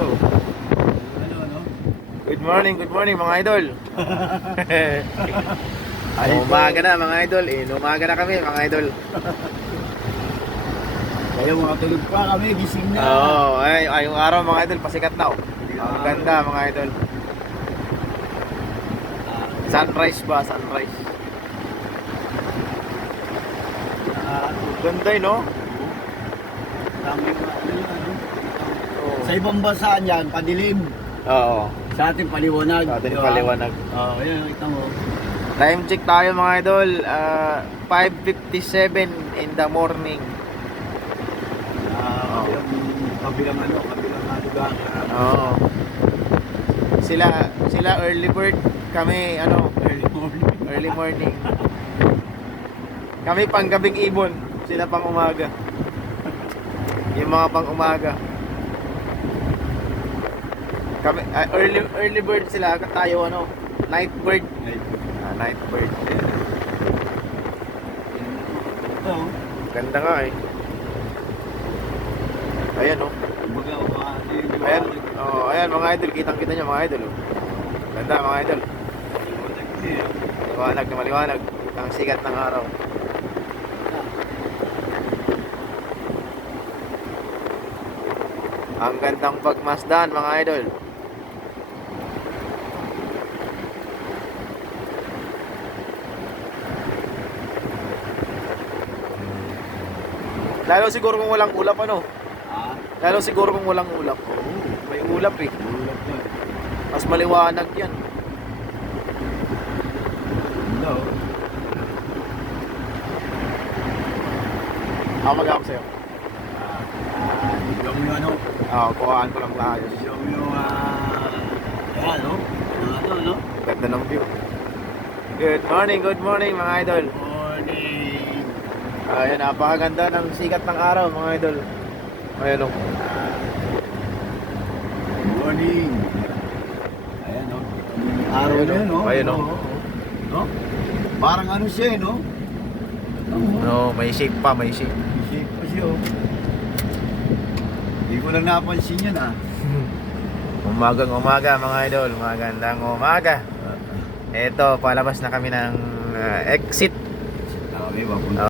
Ito. Ano? Good morning mga idol. Umaga na mga idol. Umaga na kami mga idol. Kaya mga tulog pa kami, gising na. Oo, ay yung araw mga idol, pasikat na. Ang ganda mga idol. Sunrise ba? Sunrise. Ganda no? Daming ano. Sa ibang bansa yan, padilim. Oo. Sa atin paliwanag. Sa atin diba? paliwanag. Oo, yan, kita mo. Time check tayo mga idol. 5:57 in the morning. Kabilang lugar. Oo. Sila early bird, kami early morning. Kami pang gabing ibon, sila pang umaga. Yung mga pang umaga. Kami early bird sila, tayo night bird. Night bird. Ito. Ganda nga eh. Ayan Ayan. Ayan mga idol, kitang-kita nyo mga idol. Ganda mga idol. Maliwanag na maliwanag. Ang sikat ng araw. Ang gandang pagmasdan mga idol. Lalo siguro kung walang ulap Lalo siguro kung walang ulap. May ulap eh. Mas maliwanag yan. No. Ako mag-ako sa'yo. Yung ano? Kuhaan ko lang maayos. Yung ayan, no? No? Ganda ng view. Good morning mga idol. Morning. Ayan, napakaganda ng sikat ng araw mga idol. Ayan Morning. Ayan, no? Araw na yun, no? Ayan, no? No? Parang ano siya, no? No, may shape pa, may shape. Shape pa siya, oh. Hindi ko lang napansin yan, Umagang umaga mga idol, magandang umaga. Eto, palabas na kami ng exit. Kami, papunta.